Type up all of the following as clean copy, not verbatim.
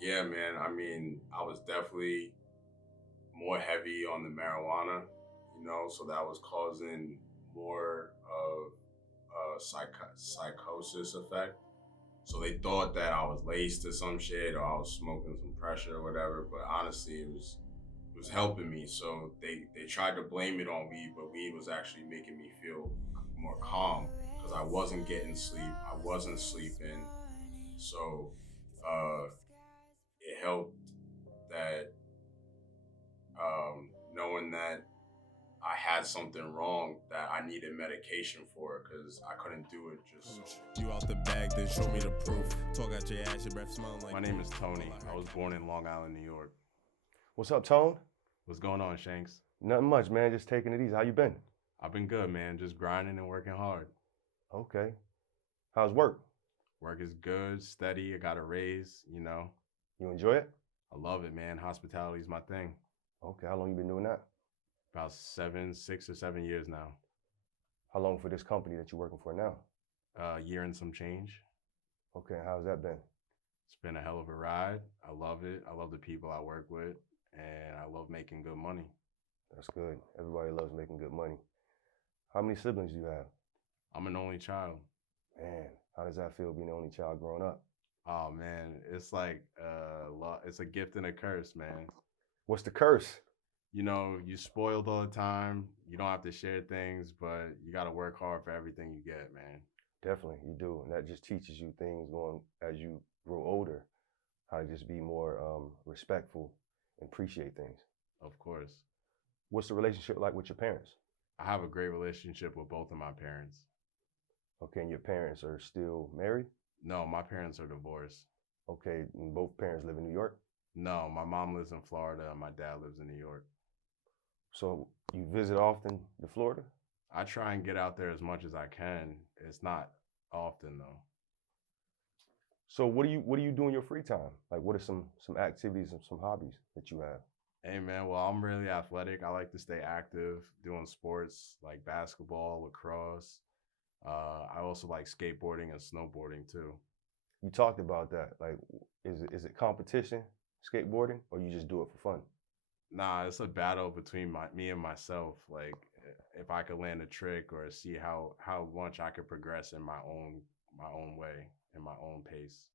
Yeah, man. I mean, I was definitely more heavy on the marijuana, so that was causing more of a psychosis effect. So they thought that I was laced to some shit or I was smoking some pressure or whatever, but honestly, it was helping me. So they tried to blame it on weed, but weed was actually making me feel more calm because I wasn't getting sleep, I wasn't sleeping. So uh, it helped that knowing that I had something wrong that I needed medication for because I couldn't do it just so. You out the bag, then show me the proof. Talk out your ass, your breath smelling like. My name is Tony. I was born in Long Island, New York. What's up, Tone? What's going on, Shanks? Nothing much, man. Just taking it easy. How you been? I've been good, man. Just grinding and working hard. Okay. How's work? Work is good, steady. I got a raise. You enjoy it? I love it, man. Hospitality is my thing. Okay. How long you been doing that? About 6 or 7 years now. How long for this company that you're working for now? A year and some change. Okay. How's that been? It's been a hell of a ride. I love it. I love the people I work with, and I love making good money. That's good. Everybody loves making good money. How many siblings do you have? I'm an only child. Man, how does that feel being the only child growing up? Oh man, it's like it's a gift and a curse, man. What's the curse? You spoiled all the time. You don't have to share things, but you got to work hard for everything you get, man. Definitely, you do. And that just teaches you things going as you grow older, how to just be more respectful and appreciate things. Of course. What's the relationship like with your parents? I have a great relationship with both of my parents. Okay, and your parents are still married? No, my parents are divorced. Okay, and both parents live in New York? No, my mom lives in Florida and my dad lives in New York. So you visit often to Florida? I try and get out there as much as I can. It's not often though. So what do you do in your free time? Like what are some activities and some hobbies that you have? Hey man, well I'm really athletic. I like to stay active, doing sports like basketball, lacrosse. I also like skateboarding and snowboarding too. You talked about that. Like is it competition, skateboarding, or you just do it for fun? Nah, it's a battle between me and myself. Like if I could land a trick or see how much I could progress in my own way, in my own pace.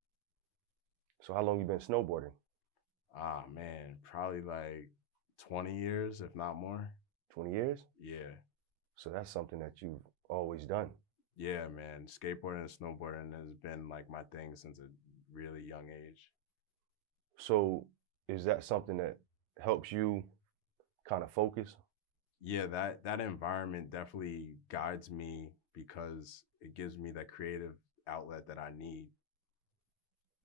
So how long you been snowboarding? Ah man, probably like 20 years, if not more. 20 years? Yeah. So that's something that you've always done. Yeah, man. Skateboarding and snowboarding has been like my thing since a really young age. So is that something that helps you kind of focus? Yeah, that environment definitely guides me because it gives me that creative outlet that I need.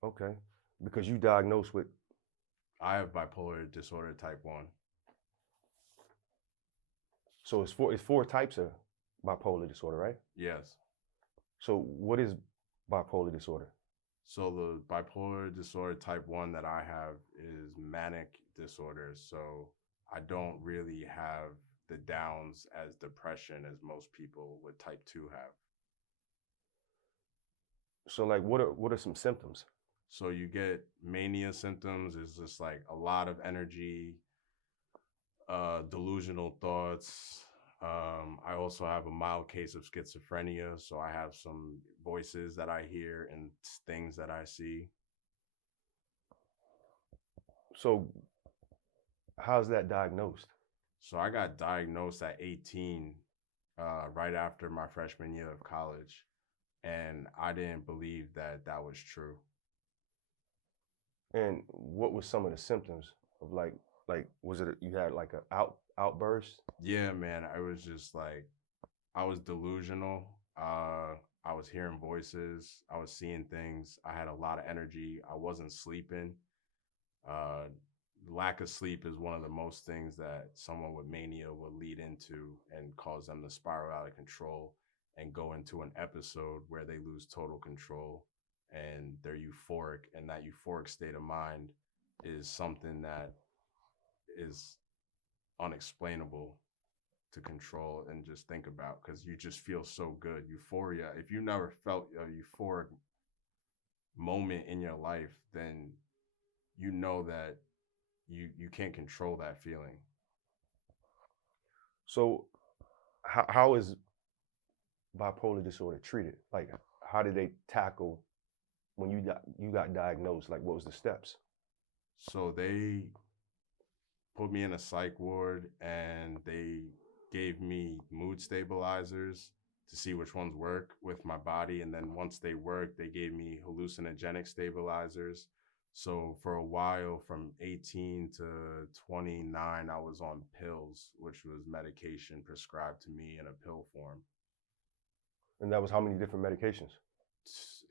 Okay. Because you diagnosed with I have bipolar disorder type 1. so it's four types of bipolar disorder, right? Yes. So what is bipolar disorder? So the bipolar disorder type 1 that I have is manic disorder. So I don't really have the downs as depression as most people with type 2 have. So like what are some symptoms? So you get mania symptoms is just like a lot of energy, delusional thoughts. I also have a mild case of schizophrenia, so I have some voices that I hear and things that I see. So how's that diagnosed? So I got diagnosed at 18, right after my freshman year of college, and I didn't believe that that was true. And what was some of the symptoms of like was it you had like a outburst? Yeah, man, I was just like I was delusional. I was hearing voices. I was seeing things. I had a lot of energy. I wasn't sleeping. Uh, Lack of sleep is one of the most things that someone with mania will lead into and cause them to spiral out of control and go into an episode where they lose total control and they're euphoric. And that euphoric state of mind is something that is unexplainable to control and just think about because you just feel so good. Euphoria. If you never felt a euphoric moment in your life, then you know that you can't control that feeling. So how is bipolar disorder treated? Like, how did they tackle when you got diagnosed? Like, what was the steps? So they put me in a psych ward and they gave me mood stabilizers to see which ones work with my body. And then once they worked, they gave me hallucinogenic stabilizers. So for a while, from 18 to 29, I was on pills, which was medication prescribed to me in a pill form. And that was how many different medications?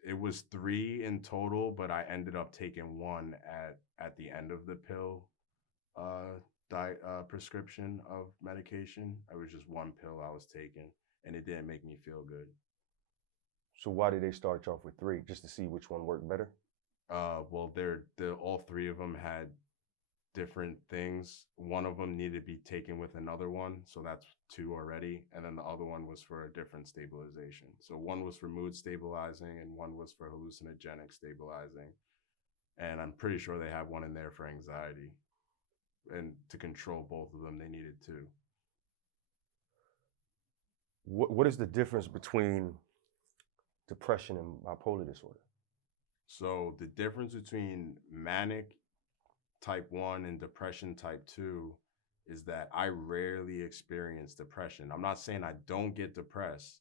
It was 3 in total, but I ended up taking one at the end of the pill prescription of medication. It was just one pill I was taking, and it didn't make me feel good. So why did they start you off with 3, just to see which one worked better? Well, all 3 of them had different things. One of them needed to be taken with another one, so that's 2 already, and then the other one was for a different stabilization. So one was for mood stabilizing, and one was for hallucinogenic stabilizing, and I'm pretty sure they have one in there for anxiety. And to control both of them, they needed 2. What is the difference between depression and bipolar disorder? So the difference between manic type 1 and depression type 2 is that I rarely experience depression. I'm not saying I don't get depressed,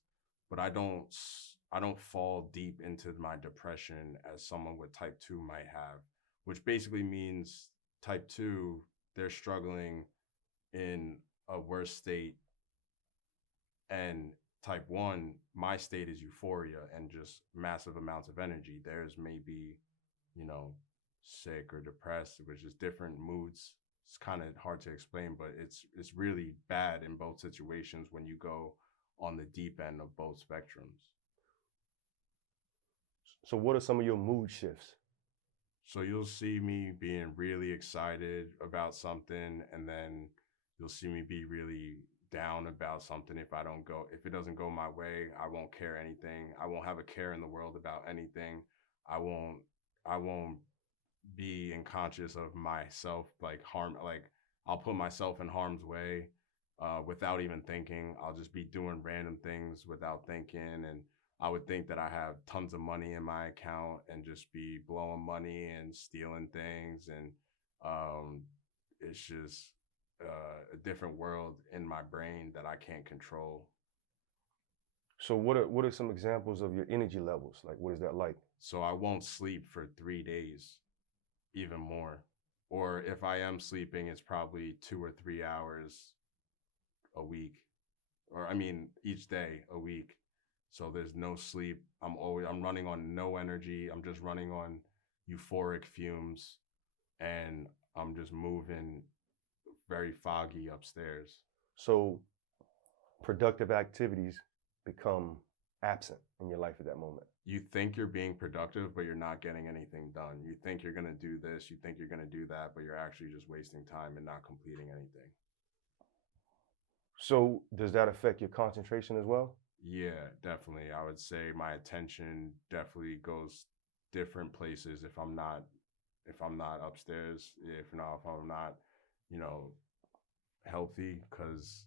but I don't fall deep into my depression as someone with type 2 might have, which basically means type 2, they're struggling in a worse state, and type 1, my state is euphoria and just massive amounts of energy. Theirs may be, you know, sick or depressed, which is different moods. It's kind of hard to explain, but it's really bad in both situations when you go on the deep end of both spectrums. So what are some of your mood shifts? So you'll see me being really excited about something, and then you'll see me be really down about something if it doesn't go my way. I won't care anything. I won't have a care in the world about anything. I won't be unconscious of myself, like I'll put myself in harm's way without even thinking. I'll just be doing random things without thinking, and I would think that I have tons of money in my account and just be blowing money and stealing things, and it's just a different world in my brain that I can't control. So what are some examples of your energy levels? Like, what is that like? So I won't sleep for 3 days, even more. Or if I am sleeping, it's probably 2 or 3 hours a week, or I mean, each day a week. So there's no sleep. I'm running on no energy. I'm just running on euphoric fumes, and I'm just moving very foggy upstairs. So productive activities become absent in your life at that moment. You think you're being productive, but you're not getting anything done. You think you're going to do this, you think you're going to do that, but you're actually just wasting time and not completing anything. So does that affect your concentration as well? Yeah, definitely. I would say my attention definitely goes different places if I'm not upstairs, if I'm not, you know, healthy, because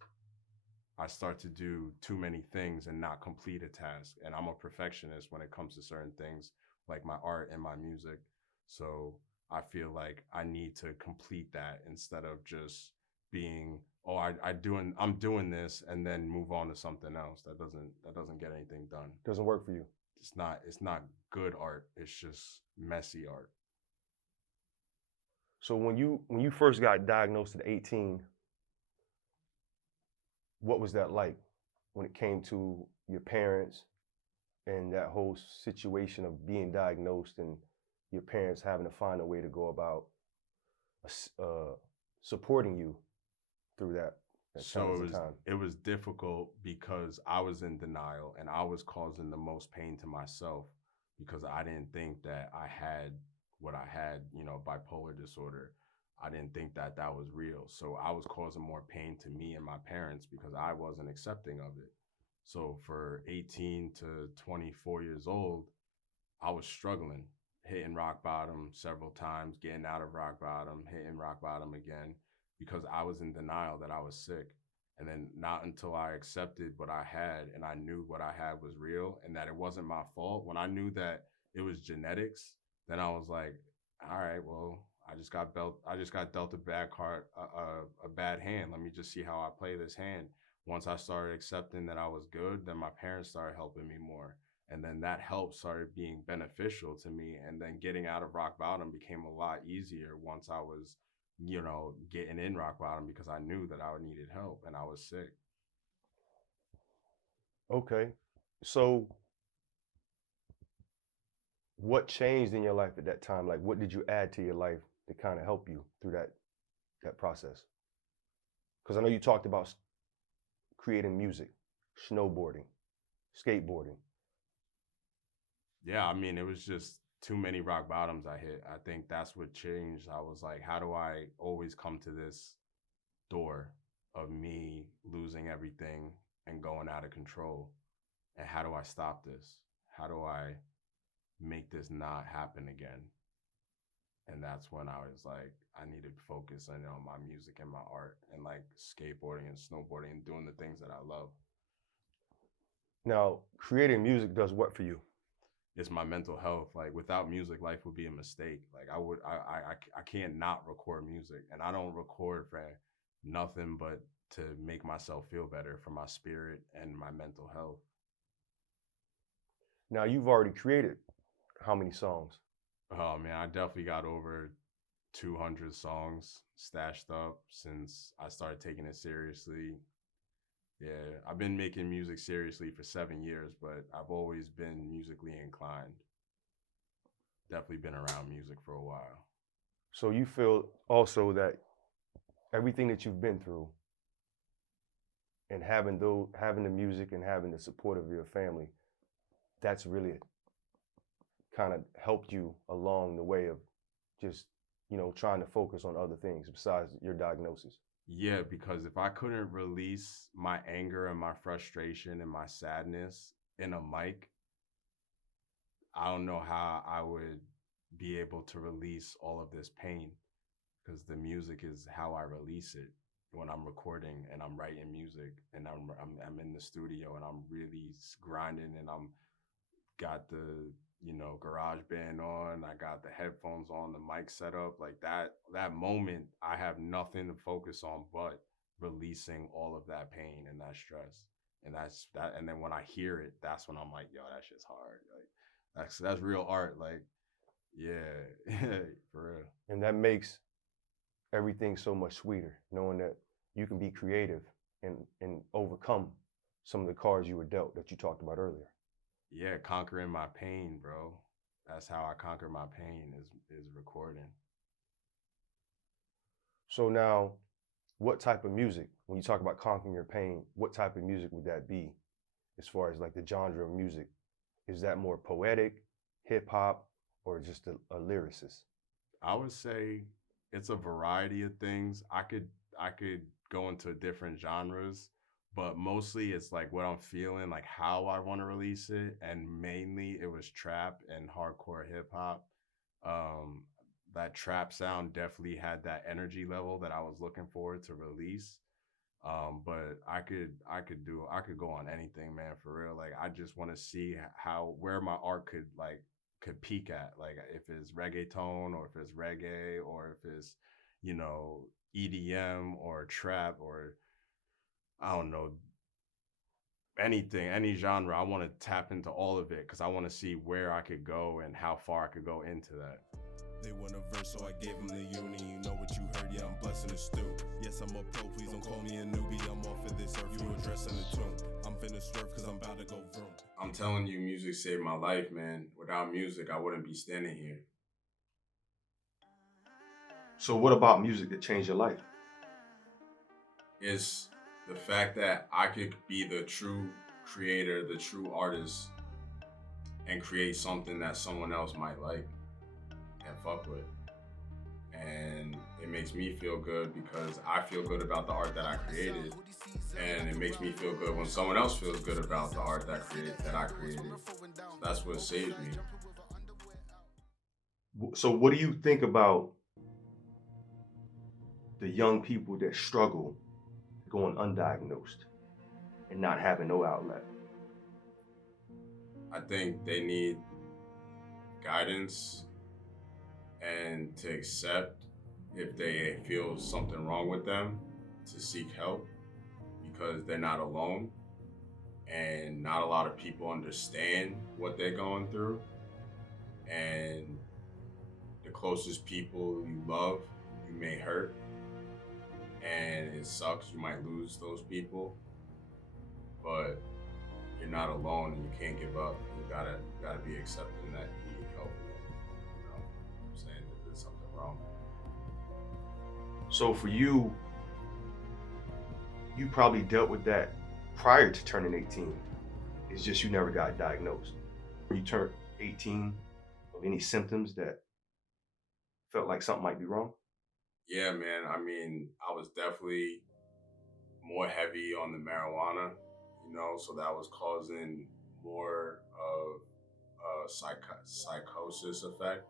I start to do too many things and not complete a task. And I'm a perfectionist when it comes to certain things like my art and my music. So I feel like I need to complete that instead of just being, oh, I'm doing this and then move on to something else. That doesn't get anything done. Doesn't work for you. It's not good art. It's just messy art. So when you first got diagnosed at 18, what was that like when it came to your parents and that whole situation of being diagnosed and your parents having to find a way to go about supporting you through that So challenging time? it was difficult because I was in denial and I was causing the most pain to myself because I didn't think that I had what I had, bipolar disorder. I didn't think that that was real. So I was causing more pain to me and my parents because I wasn't accepting of it. So for 18 to 24 years old, I was struggling. hitting rock bottom several times, getting out of rock bottom, hitting rock bottom again, because I was in denial that I was sick. And then not until I accepted what I had and I knew what I had was real and that it wasn't my fault, when I knew that it was genetics, then I was like, all right, well, I just got dealt a bad card, a bad hand. Let me just see how I play this hand. Once I started accepting that I was good, then my parents started helping me more. And then that help started being beneficial to me. And then getting out of rock bottom became a lot easier once I was, getting in rock bottom, because I knew that I needed help and I was sick. Okay. So what changed in your life at that time? Like, what did you add to your life to kind of help you through that process? Because I know you talked about creating music, snowboarding, skateboarding. Yeah, I mean, it was just too many rock bottoms I hit. I think that's what changed. I was like, how do I always come to this door of me losing everything and going out of control? And how do I stop this? How do I make this not happen again? And that's when I was like, I need to focus on my music and my art and like skateboarding and snowboarding and doing the things that I love. Now, creating music does what for you? It's my mental health. Like without music, life would be a mistake. Like I can't not record music, and I don't record for nothing but to make myself feel better, for my spirit and my mental health. Now, you've already created how many songs? Oh man, I definitely got over 200 songs stashed up since I started taking it seriously. Yeah, I've been making music seriously for 7 years, but I've always been musically inclined. Definitely been around music for a while. So you feel also that everything that you've been through and having the music and having the support of your family, that's really kind of helped you along the way of just, trying to focus on other things besides your diagnosis. Yeah, because if I couldn't release my anger and my frustration and my sadness in a mic, I don't know how I would be able to release all of this pain, because the music is how I release it. When I'm recording and I'm writing music and I'm in the studio and I'm really grinding and I'm got the garage band on, I got the headphones on, the mic set up, like that moment I have nothing to focus on but releasing all of that pain and that stress. And that's that. And then when I hear it, that's when I'm like, yo, that shit's hard. Like that's real art. Like, yeah, for real. And that makes everything so much sweeter, knowing that you can be creative and overcome some of the cards you were dealt that you talked about earlier. Yeah, conquering my pain, bro. That's how I conquer my pain is recording. So now, what type of music, when you talk about conquering your pain, what type of music would that be as far as like the genre of music? Is that more poetic, hip hop, or just a lyricist? I would say it's a variety of things. I could go into different genres, but mostly it's like what I'm feeling, like how I want to release it, and mainly it was trap and hardcore hip hop. Um, that trap sound definitely had that energy level that I was looking forward to release. But I could go on anything, man, for real. Like I just want to see how where my art could peak at, like if it's reggaeton or if it's reggae or if it's you know EDM or trap or I don't know, anything, any genre. I want to tap into all of it because I want to see where I could go and how far I could go into that. They want a verse, so I gave them the uni. You know what you heard, yeah, I'm blessing the stew. Yes, I'm a pro, please don't call me a newbie. I'm off of this earth, you addressing the tune. I'm finna swerve cause I'm about to go vroom. I'm telling you, music saved my life, man. Without music, I wouldn't be standing here. So what about music that changed your life? It's the fact that I could be the true creator, the true artist, and create something that someone else might like and fuck with. And it makes me feel good because I feel good about the art that I created. And it makes me feel good when someone else feels good about the art that I created. So that's what saved me. So, what do you think about the young people that struggle going undiagnosed and not having no outlet? I think they need guidance and to accept if they feel something wrong with them, to seek help, because they're not alone and not a lot of people understand what they're going through. And the closest people you love, you may hurt, and it sucks. You might lose those people, but you're not alone, and you can't give up. You gotta be accepting that you need help. You know, what I'm saying that there's something wrong. So, for you, you probably dealt with that prior to turning 18. It's just you never got diagnosed. When you turned 18, of any symptoms that felt like something might be wrong? Yeah, man. I mean, I was definitely more heavy on the marijuana, so that was causing more of a psychosis effect.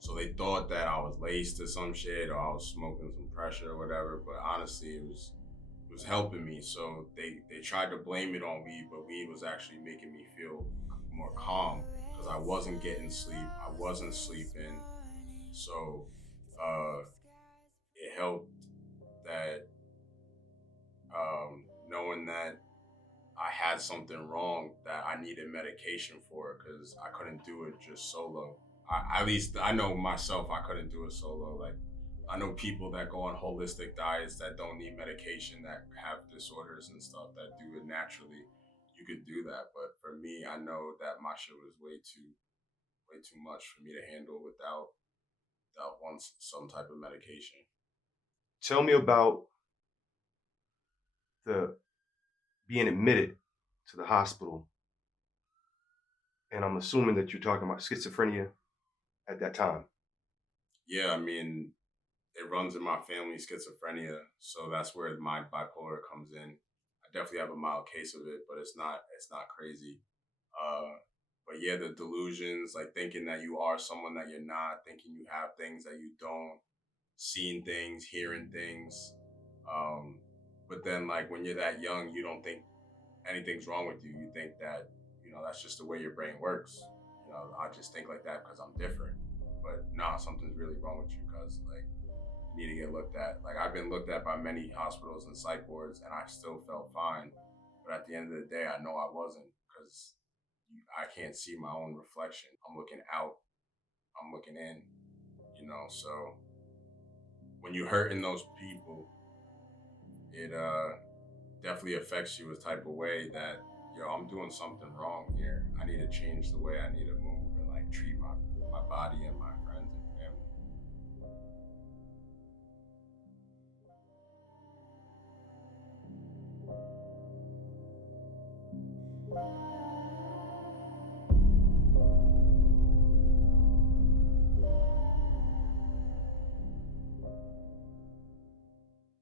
So they thought that I was laced or some shit, or I was smoking some pressure or whatever. But honestly, it was helping me. So they tried to blame it on weed, but weed was actually making me feel more calm because I wasn't getting sleep, I wasn't sleeping. So uh, it helped that knowing that I had something wrong that I needed medication for because I couldn't do it just solo. At least I know myself, I couldn't do it solo. Like, I know people that go on holistic diets that don't need medication, that have disorders and stuff that do it naturally. You could do that, but for me, I know that my shit was way too much for me to handle without some type of medication. Tell me about the being admitted to the hospital. And I'm assuming that you're talking about schizophrenia at that time. Yeah, I mean, it runs in my family, schizophrenia, so that's where my bipolar comes in. I definitely have a mild case of it, but it's not crazy. Uh, but yeah, the delusions, like thinking that you are someone that you're not, thinking you have things that you don't, seeing things, hearing things. Um, but then, like when you're that young, you don't think anything's wrong with you. You think that that's just the way your brain works. I just think like that because I'm different. But nah, something's really wrong with you because like need to get looked at. Like I've been looked at by many hospitals and psych wards, and I still felt fine. But at the end of the day, I know I wasn't because I can't see my own reflection. I'm looking out. I'm looking in. So when you hurting those people, it definitely affects you a type of way that I'm doing something wrong here. I need to change the way I need to move and like treat my body and my